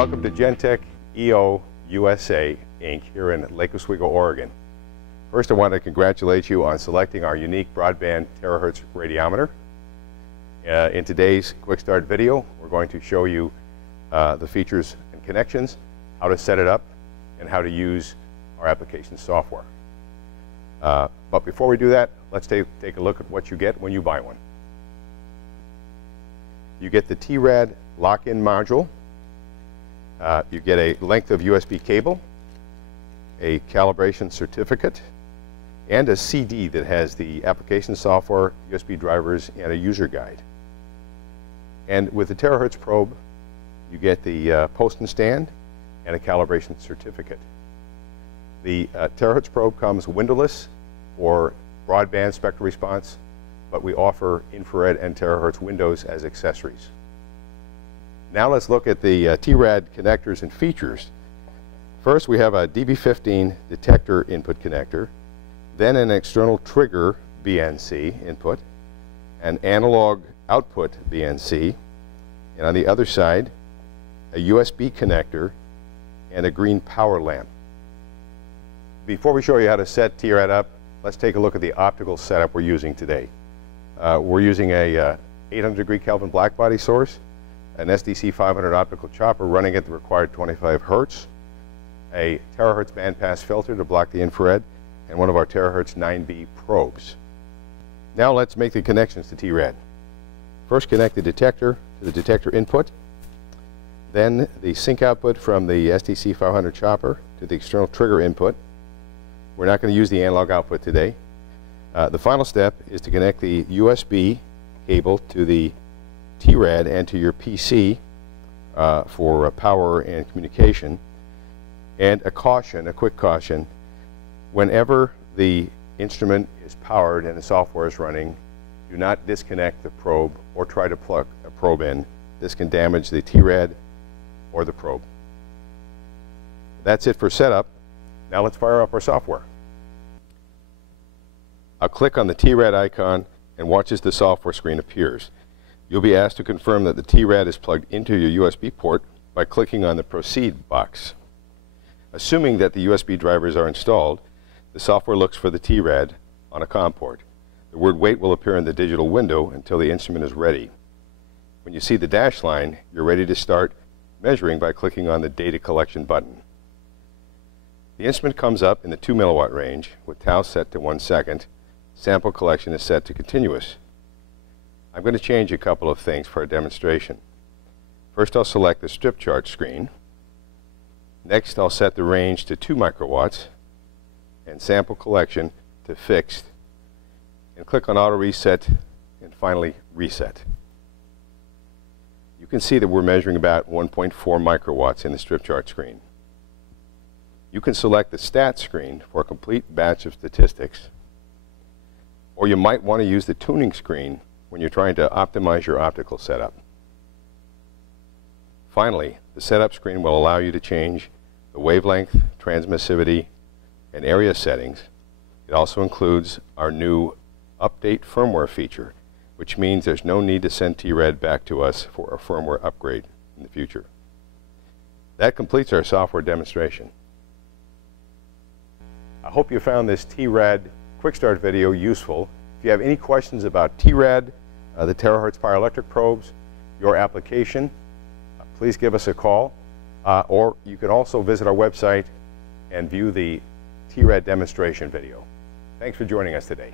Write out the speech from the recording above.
Welcome to Gentec-EO USA, Inc. here in Lake Oswego, Oregon. First, I want to congratulate you on selecting our unique broadband terahertz radiometer. In today's quick start video, we're going to show you the features and connections, how to set it up, and how to use our application software. But before we do that, let's take a look at what you get when you buy one. You get the T-Rad lock-in module. You get a length of USB cable, a calibration certificate, and a CD that has the application software, USB drivers, and a user guide. And with the terahertz probe, you get the post and stand and a calibration certificate. The terahertz probe comes windowless for broadband spectral response, but we offer infrared and terahertz windows as accessories. Now let's look at the T-Rad connectors and features. First, we have a DB15 detector input connector, then an external trigger BNC input, an analog output BNC, and on the other side, a USB connector and a green power lamp. Before we show you how to set T-Rad up, let's take a look at the optical setup we're using today. We're using a 800 degree Kelvin blackbody source, an SDC 500 optical chopper running at the required 25 hertz, a terahertz bandpass filter to block the infrared, and one of our terahertz 9B probes. Now let's make the connections to T-Rad. First, connect the detector to the detector input, then the sync output from the SDC 500 chopper to the external trigger input. We're not going to use the analog output today. The final step is to connect the USB cable to the T-Rad and to your PC for power and communication. And a quick caution, whenever the instrument is powered and the software is running, do not disconnect the probe or try to plug a probe in. This can damage the T-Rad or the probe. That's it for setup. Now let's fire up our software. I'll click on the T-Rad icon and watch as the software screen appears. You'll be asked to confirm that the T-Rad is plugged into your USB port by clicking on the Proceed box. Assuming that the USB drivers are installed, the software looks for the T-Rad on a COM port. The word wait will appear in the digital window until the instrument is ready. When you see the dash line, you're ready to start measuring by clicking on the data collection button. The instrument comes up in the 2 milliwatt range with tau set to 1 second. Sample collection is set to continuous. I'm going to change a couple of things for a demonstration. First, I'll select the strip chart screen. Next, I'll set the range to 2 microwatts and sample collection to fixed, and click on auto reset and finally reset. You can see that we're measuring about 1.4 microwatts in the strip chart screen. You can select the stats screen for a complete batch of statistics, or you might want to use the tuning screen when you're trying to optimize your optical setup. Finally, the setup screen will allow you to change the wavelength, transmissivity, and area settings. It also includes our new update firmware feature, which means there's no need to send T-Rad back to us for a firmware upgrade in the future. That completes our software demonstration. I hope you found this T-Rad quick start video useful. If you have any questions about T-Rad, the terahertz piezoelectric probes, your application, please give us a call, or you can also visit our website and view the T-Rad demonstration video. Thanks for joining us today.